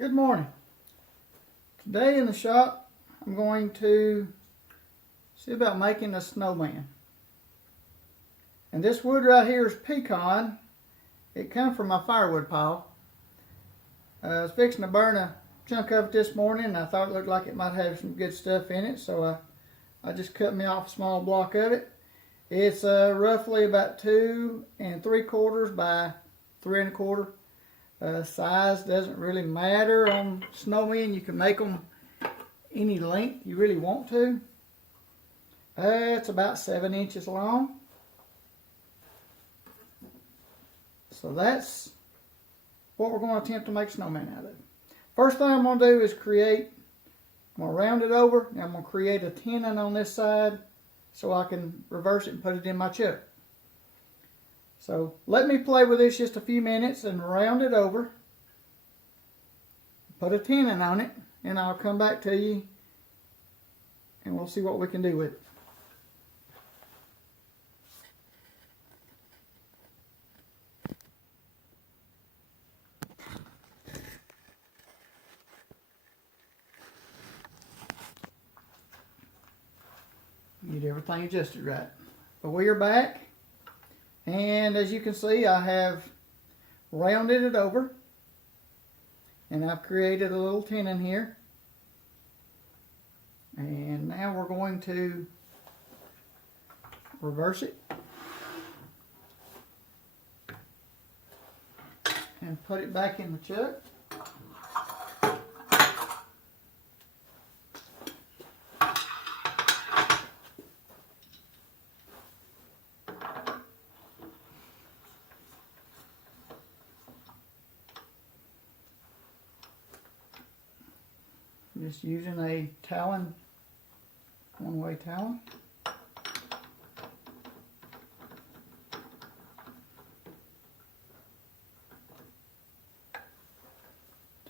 Good morning. Today in the shop I'm going to see about making a snowman. And this wood right here is pecan. It come from my firewood pile. I was fixing to burn a chunk of it this morning and I thought it looked like it might have some good stuff in it, so I just cut me off a small block of it. It's roughly about 2 3/4 by 3 1/4. Size doesn't really matter on snowmen. You can make them any length you really want to. It's about 7 inches long. So that's what we're going to attempt to make a snowman out of. First thing I'm going to do is I'm going to round it over, and I'm going to create a tenon on this side so I can reverse it and put it in my chuck. So let me play with this just a few minutes and round it over, put a tenon on it, and I'll come back to you and we'll see what we can do with it. Get everything adjusted right. But we are back, and as you can see, I have rounded it over and I've created a little tenon here. And now we're going to reverse it and put it back in the chuck. Just using a talon, one-way talon.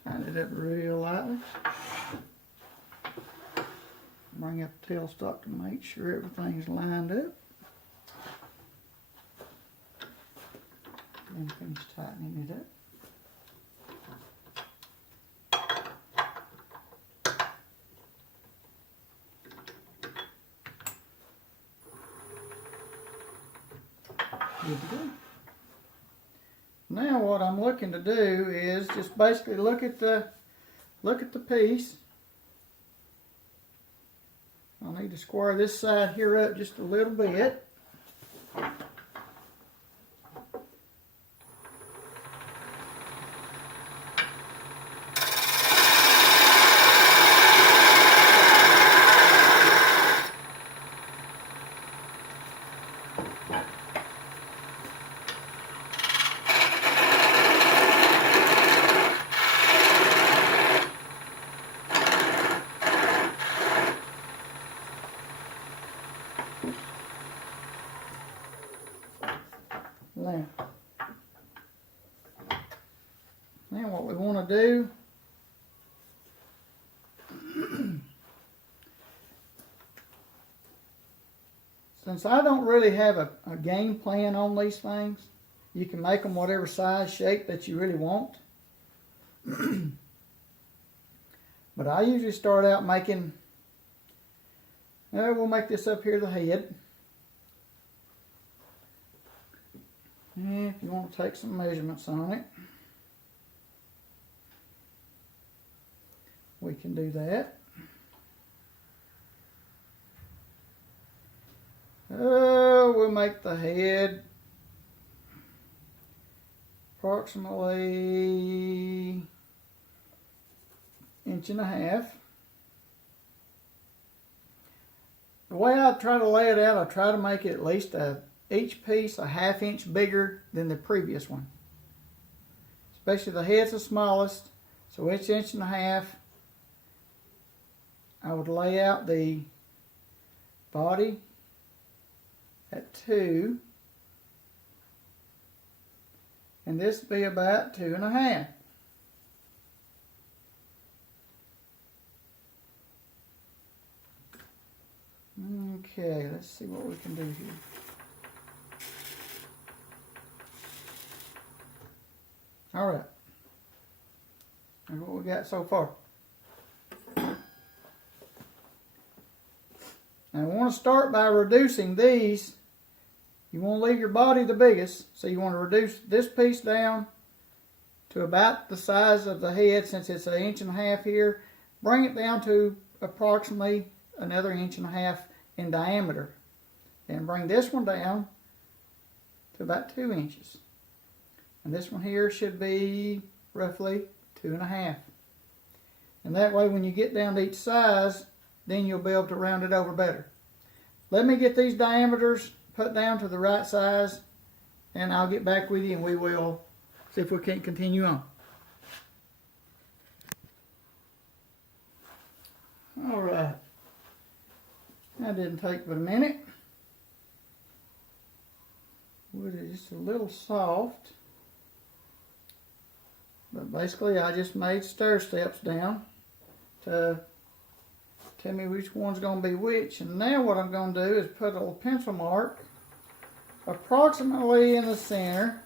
Tighten it up real lightly. Bring up the tailstock to make sure everything's lined up. Then finish tightening it up. Good to go. Now what I'm looking to do is just basically look at the piece. I'll need to square this side here up just a little bit. Now what we want to do, since I don't really have a game plan on these things, you can make them whatever size, shape that you really want. But I usually start out making, we'll make this up here the head. And if you want to take some measurements on it, we can do that. We'll make the head approximately 1.5 inches. The way I try to lay it out, I try to make it at least each piece a 1/2 inch bigger than the previous one. Especially the head's the smallest, so it's 1.5 inches. I would lay out the body at 2, and this would be about 2.5. Okay, let's see what we can do here. All right. That's what we got so far. Now we want to start by reducing these. You want to leave your body the biggest, so you want to reduce this piece down to about the size of the head, since it's 1.5 inches here. Bring it down to approximately another 1.5 inches in diameter. Then bring this one down to about 2 inches. And this one here should be roughly 2.5. And that way when you get down to each size, then you'll be able to round it over better. Let me get these diameters put down to the right size, and I'll get back with you and we will see if we can't continue on. Alright. That didn't take but a minute. Wood is just a little soft. But basically I just made stair steps down to tell me which one's going to be which. And now what I'm going to do is put a little pencil mark approximately in the center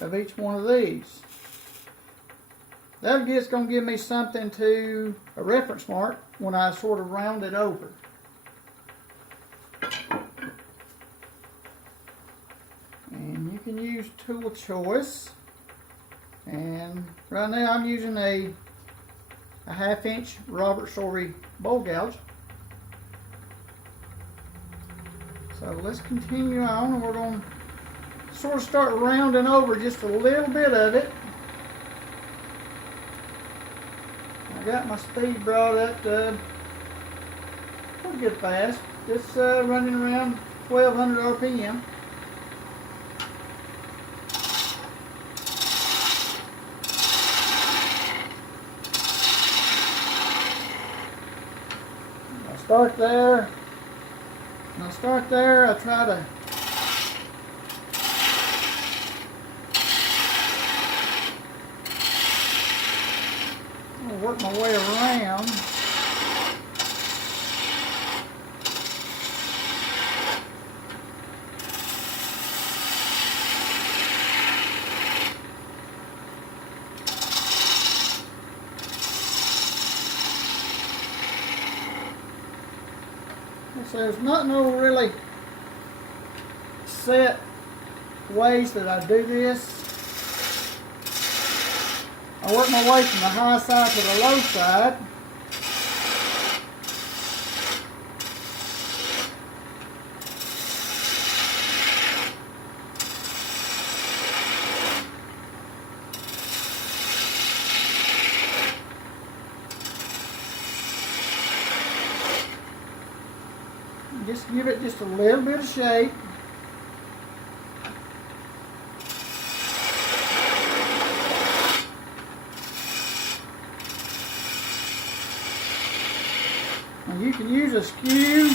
of each one of these. That's going to give me something to a reference mark when I sort of round it over. And you can use tool of choice. And right now I'm using a 1/2 inch Robert Sorey bowl gouge. So let's continue on, and we're going to sort of start rounding over just a little bit of it. I got my speed brought up to pretty good fast. It's running around 1200 RPM. Start there. When I start there, I try to work my way around. So there's not no really set ways that I do this. I work my way from the high side to the low side. Just give it just a little bit of shape. And you can use a skew.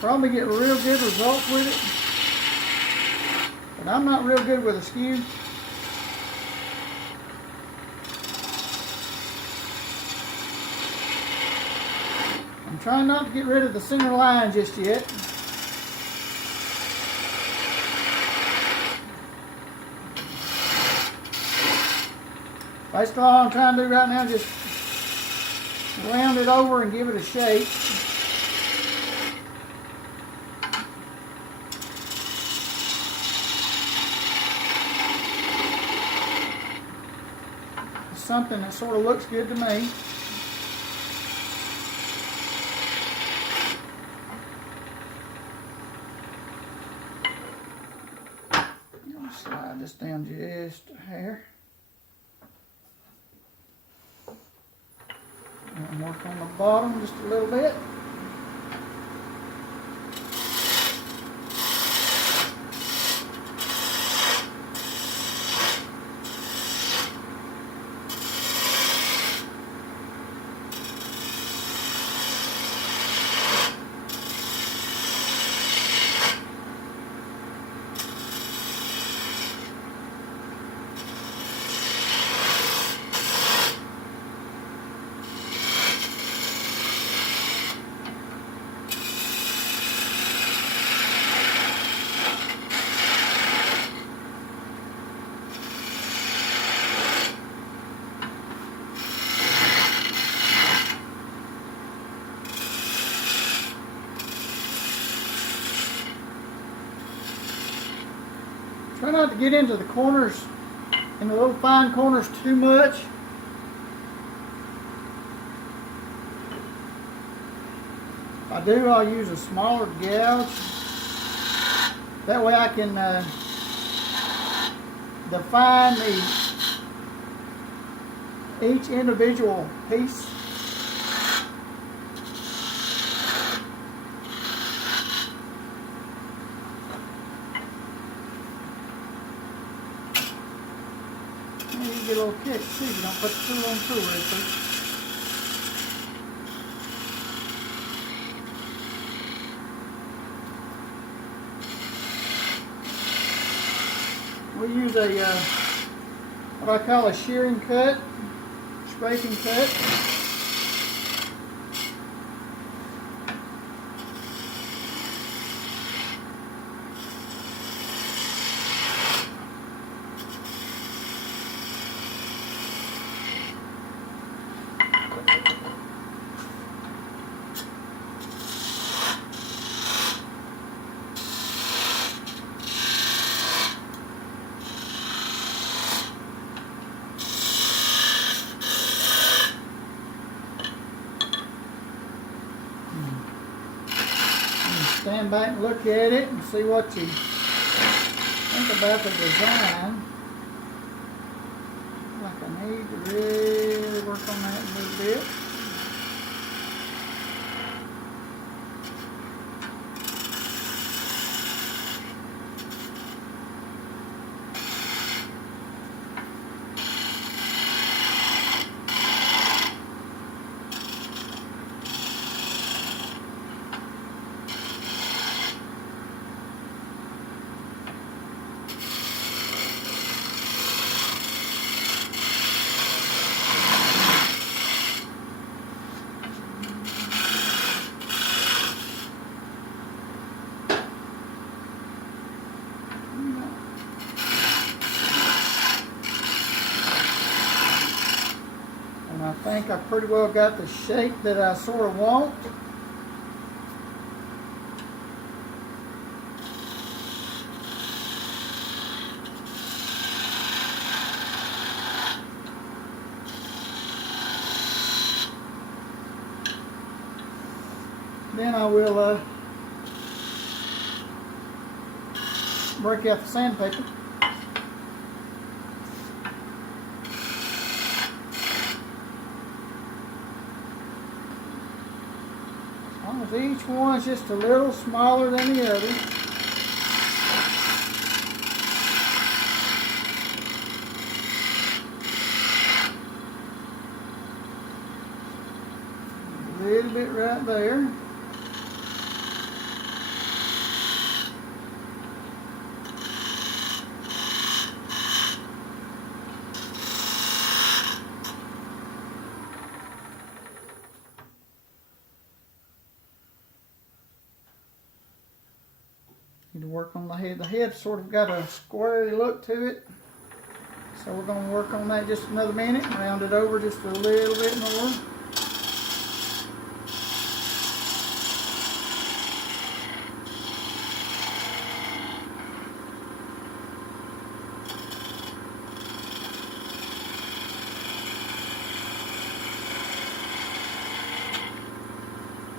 Probably get real good results with it. But I'm not real good with a skew. I'm trying not to get rid of the center line just yet. Basically all I'm trying to do right now is just round it over and give it a shape. It's something that sort of looks good to me. Slide this down just a hair. And work on the bottom just a little bit. Try not to get into the corners, in the little fine corners too much. If I do, I'll use a smaller gouge. That way I can define each individual piece. And you get a little kick too. You don't put the tool on too very quick. We use a what I call a shearing cut, scraping cut. Stand back and look at it and see what you think about the design. Like I need to really work on that a little bit. I think I pretty well got the shape that I sort of want. Then I will break out the sandpaper. Each one is just a little smaller than the other. A little bit right there. Need to work on the head. The head sort of got a squarey look to it. So we're going to work on that just another minute. Round it over just a little bit more.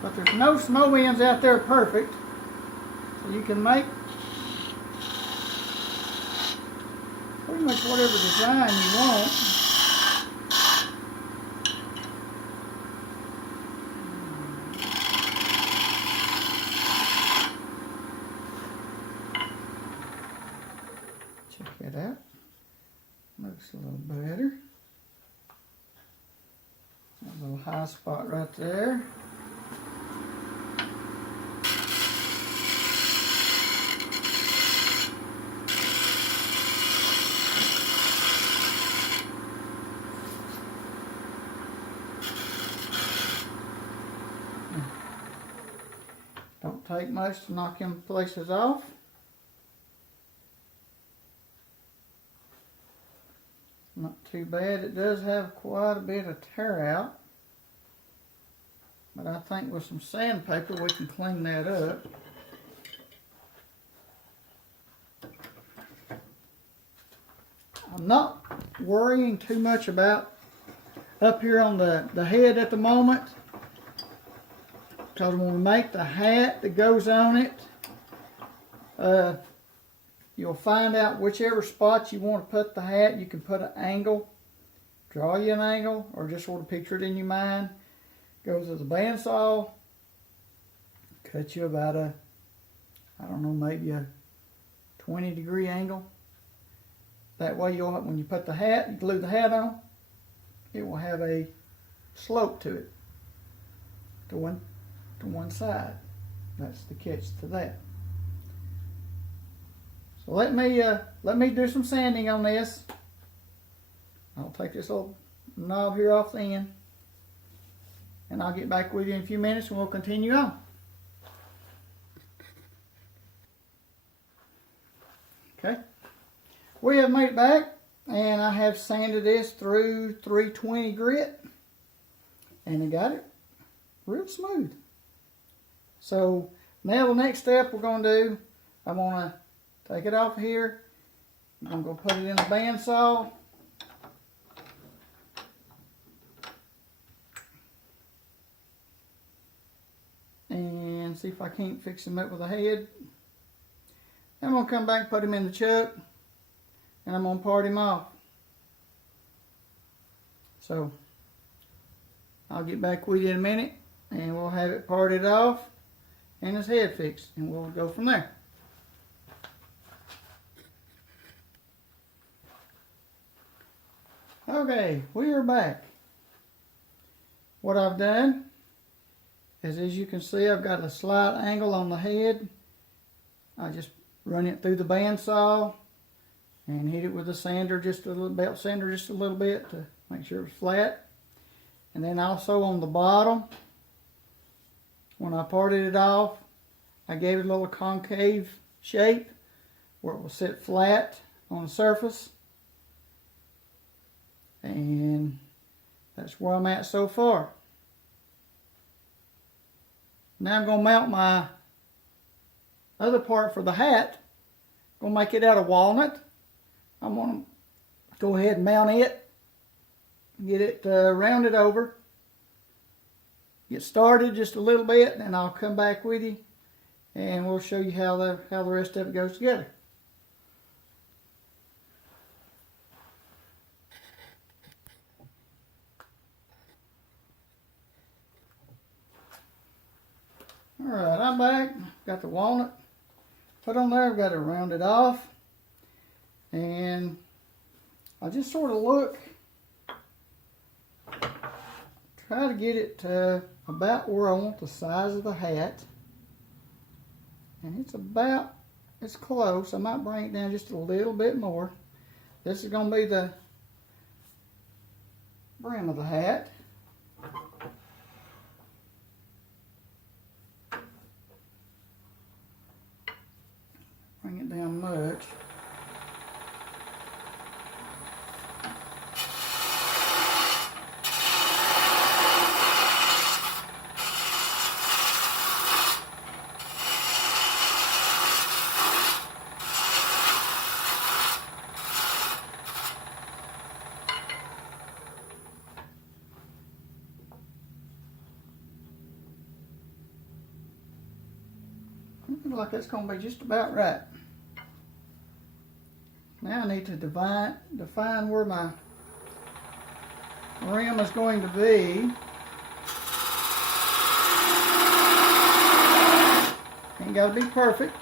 But there's no snowmans out there perfect. So you can make pretty much whatever design you want. Check it out. Looks a little better. A little high spot right there. Don't take much to knock them places off. Not too bad. It does have quite a bit of tear out. But I think with some sandpaper we can clean that up. I'm not worrying too much about up here on the head at the moment, because when we make the hat that goes on it, you'll find out whichever spot you want to put the hat. You can put an angle, draw you an angle, or just sort of picture it in your mind. Go to the bandsaw, cut you about a, I don't know, maybe a 20-degree angle. That way you'll, when you put the hat, you glue the hat on, it will have a slope to it, to one side. That's the catch to that. So let me do some sanding on this. I'll take this little knob here off the end, and I'll get back with you in a few minutes and we'll continue on. Okay, we have made it back, and I have sanded this through 320 grit, and I got it real smooth. So now the next step we're going to do, I'm going to take it off here. I'm going to put it in the bandsaw. And see if I can't fix him up with a head. I'm going to come back and put him in the chuck, and I'm going to part him off. So I'll get back with you in a minute, and we'll have it parted off and his head fixed, and we'll go from there. Okay, we are back. What I've done is, as you can see, I've got a slight angle on the head. I just run it through the bandsaw and hit it with a sander, just a little belt sander, just a little bit to make sure it's flat. And then also on the bottom, when I parted it off, I gave it a little concave shape where it will sit flat on the surface. And that's where I'm at so far. Now I'm going to mount my other part for the hat. I'm going to make it out of walnut. I'm going to go ahead and mount it. Get it rounded over. Get started just a little bit, and I'll come back with you and we'll show you how the rest of it goes together. Alright, I'm back. Got the walnut put on there. I've got it rounded off. And I just sort of look, try to get it to about where I want the size of the hat. And it's close. I might bring it down just a little bit more. This is going to be the brim of the hat. Bring it down much. Looks like that's going to be just about right. Now I need to define where my rim is going to be. Ain't got to be perfect.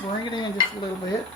Bring it in just a little bit.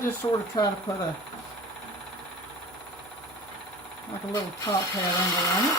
I'll just sort of try to put a little top hat angle on it.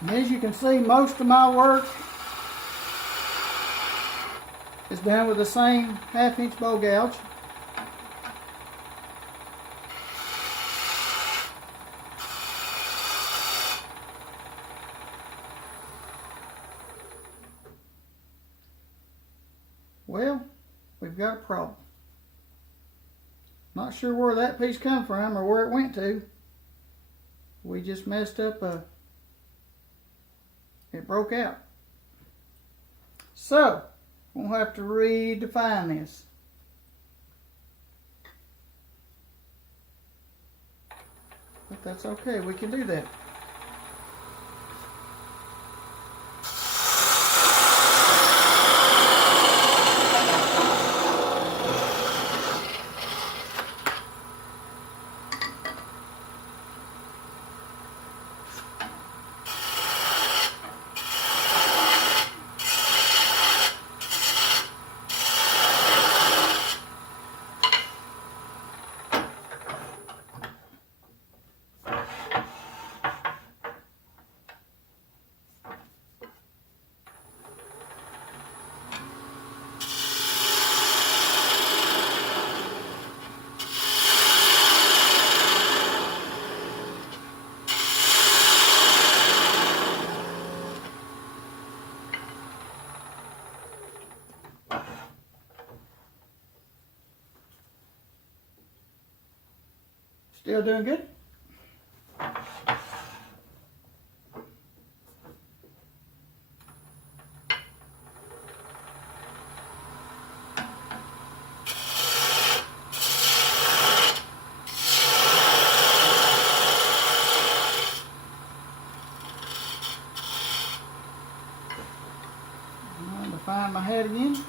And as you can see, most of my work is done with the same 1/2 inch bow gouge. Well, we've got a problem. Not sure where that piece come from or where it went to. We just messed up it broke out. So, we'll have to redefine this. But that's okay, we can do that. Still doing good? I'm going to find my head again.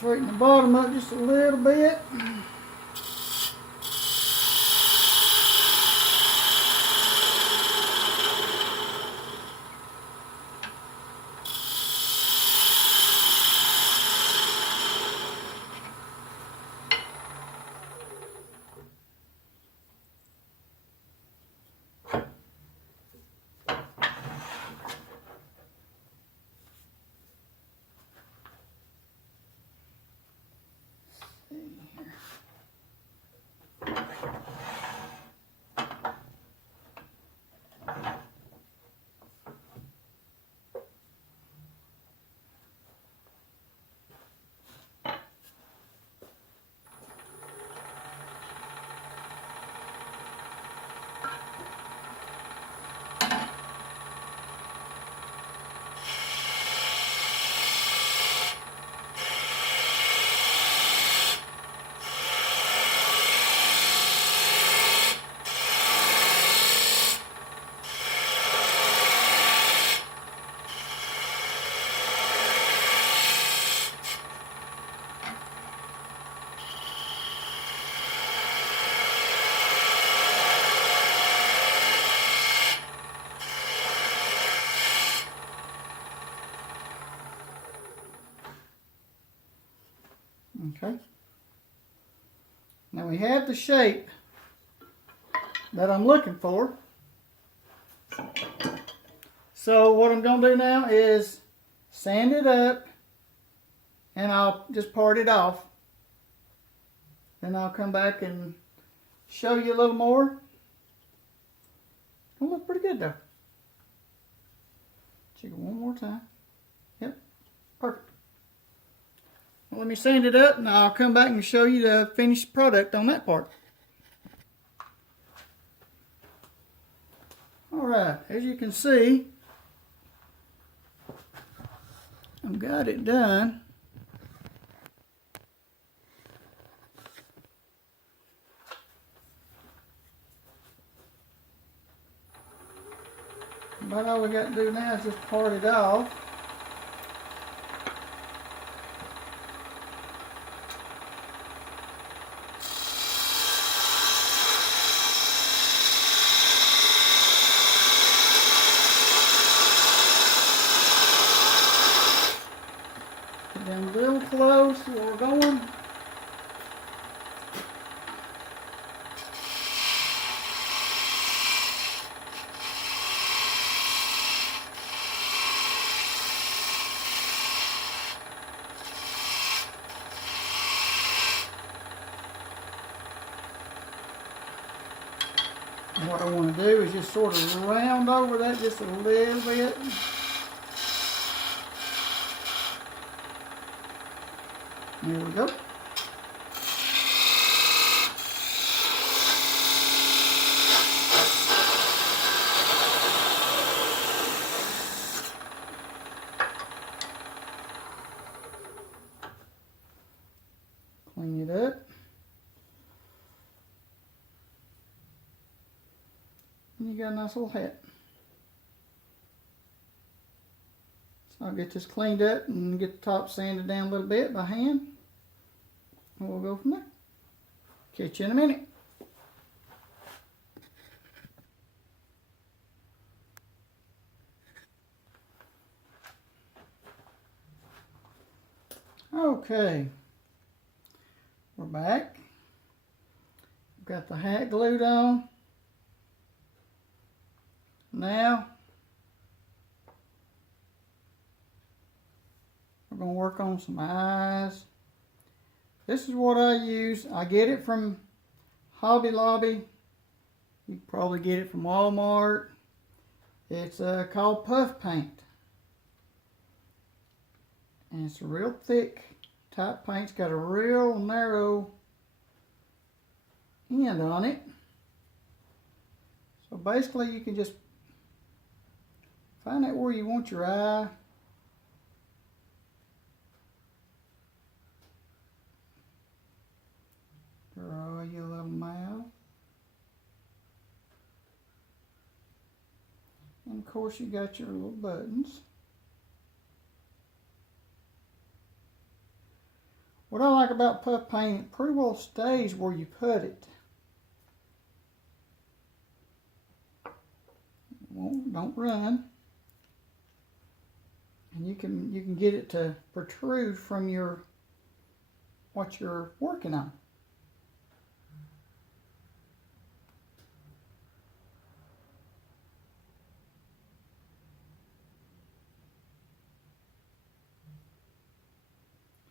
Straighten the bottom up just a little bit. Okay. Now we have the shape that I'm looking for. So what I'm going to do now is sand it up and I'll just part it off. Then I'll come back and show you a little more. It'll look pretty good though. Check it one more time. Yep, perfect. Well, let me sand it up and I'll come back and show you the finished product on that part. Alright, as you can see, I've got it done. About all we got to do now is just part it off. Get down a little close where we're going. And what I want to do is just sort of round over that just a little bit. There we go. Clean it up. And you got a nice little hat. So I'll get this cleaned up and get the top sanded down a little bit by hand. And we'll go from there. Catch you in a minute. Okay. We're back. Got the hat glued on. Now, we're going to work on some eyes. This is what I use. I get it from Hobby Lobby. You can probably get it from Walmart. It's called puff paint. And it's a real thick type paint. It's got a real narrow end on it. So basically you can just find out where you want your eye. Draw your little mouth. And of course you got your little buttons. What I like about puff paint, it pretty well stays where you put it. Don't run. And you can get it to protrude from what you're working on.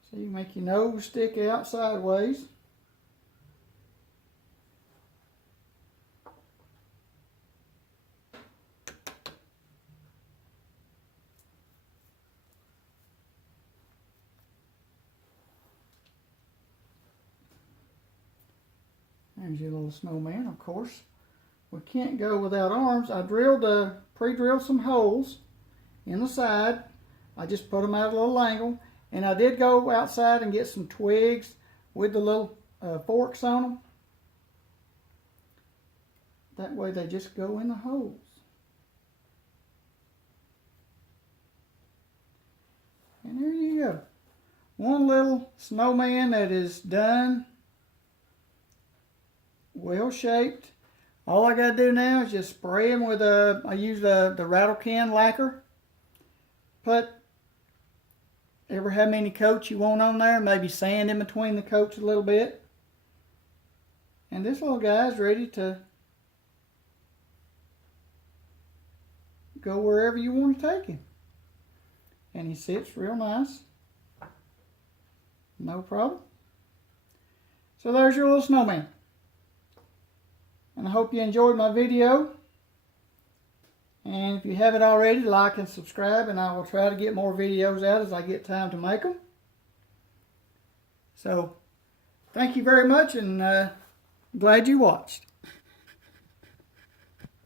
So you make your nose stick out sideways. There's your little snowman, of course. We can't go without arms. I pre-drilled some holes in the side. I just put them at a little angle. And I did go outside and get some twigs with the little forks on them. That way they just go in the holes. And there you go. One little snowman that is done, well shaped. All I got to do now is just spray them with I use the rattle can lacquer. Put ever how many coats you want on there, maybe sand in between the coats a little bit. And this little guy's ready to go wherever you want to take him. And he sits real nice. No problem. So there's your little snowman. And I hope you enjoyed my video. And if you haven't already, like and subscribe, and I will try to get more videos out as I get time to make them. So, thank you very much, and glad you watched.